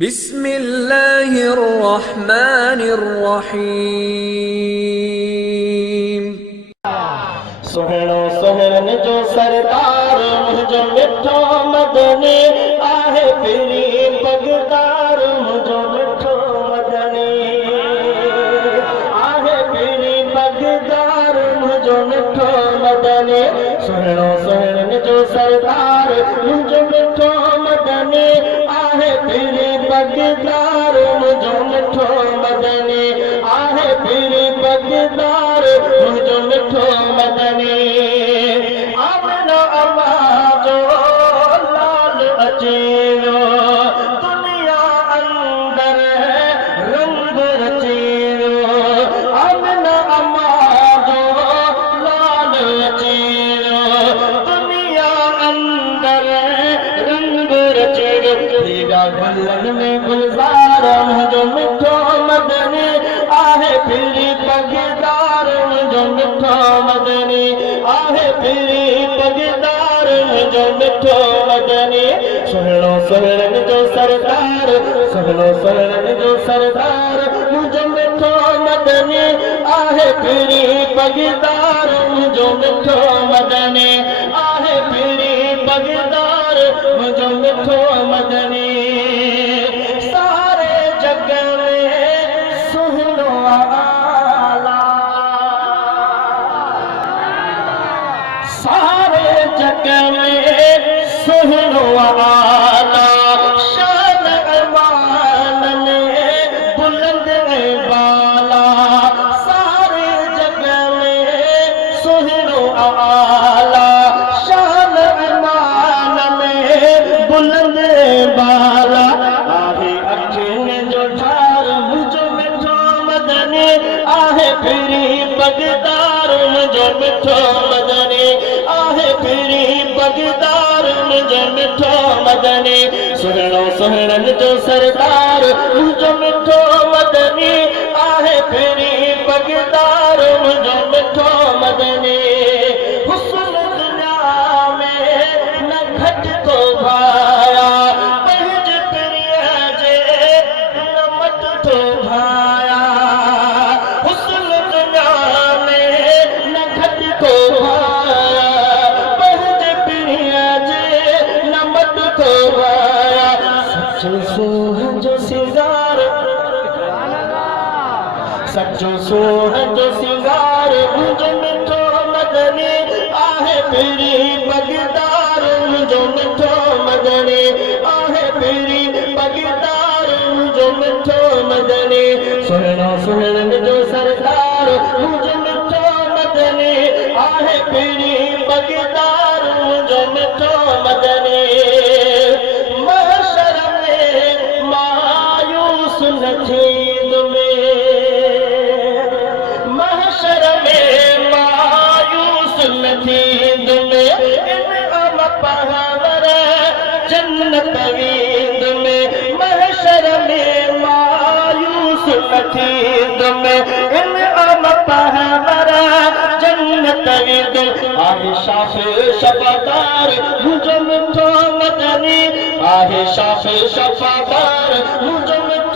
बिस्मिल्लाहिर्रहमानिर्रहीम। सुहिणो सुहिणन जो सरदार मुंहिंजो मिठो मदनी आहे पीरी पगदार मुंहिंजो मिठो मदनी आहे पीरी पगदार मुंहिंजो मिठो मदनी सुहिणो सुहिणन जो सरदार मुंहिंजो मिठो मदनी आहे पीरी पगदार मुंहिंजो मिठो मदनी आहे पीरी पगदार मुंहिंजो मिठो मदनी आमनो अम्मा जो लाल अचेरो दुनिया अंदर रंग रचेरो आमनो अम्मा जो लाल अचेरो दुनिया अंदर रंग रचेरो तेरा गलन में गुलजार मुंहिंजो मिठो मदनी आहे पीरी पगदार मुंहिंजो मिठो मदनी आहे पीरी पगदार मुंहिंजो मिठो मदनी सुहिणो सुहिणन जो सरदार सुहिणो सुहिणन जो सरदार मुंहिंजो मिठो मदनी आहे पीरी पगदार मुंहिंजो मिठो मदनी आहे पीरी पगदार मुंहिंजो मिठो मदनी सारे जग में सुहिणो आला सारे जग में सुहिणो आला शान अमान में बुलंद बाला सारे जग में सुहिणो आला शान अमान में बुलंद बाला आहे अखियुनि जो ठार मुंहिंजो मिठो मदनी आहे पीरी पगदार मुंहिंजो मिठो मदनी आहे पीरी पगदार मुंहिंजो मिठो मदनी सुहिणो सुहिणन जो सरदार मुंहिंजो मिठो मदनी आहे पीरी पगदार मुंहिंजो मिठो मदनी हुस्न दुनिया में न घटि थो भाया पंहिंजे प्रिय जे न मट थो भाया हुस्न दुनिया में न घटि थो भाया पंहिंजे प्रिय जे न मट थो भाया सचो सोहन जो सिंगार सचो सोहन जो सिंगार मुंहिंजो मिठो मदनी आहे पीरी पगदार मुंहिंजो मिठो मदनी आहे पीरी पगदार मुंहिंजो मिठो मदनी सुहिणो सुहिणन जो सरदार मुंहिंजो मिठो मदनी आहे पीरी पगदार मुंहिंजो मिठो मदनी महशर में मायूस न थींद में महशर में मायूस न थींद में इनाम पहावर जन्नत वींद में महशर में मायूस न थींद में इनाम पहावर जन्नत वींद आहे शाफ़े शफ़ादार मुंहिंजो मिठो मदनी आहे शाफ़े शफ़ादार मुंहिंजो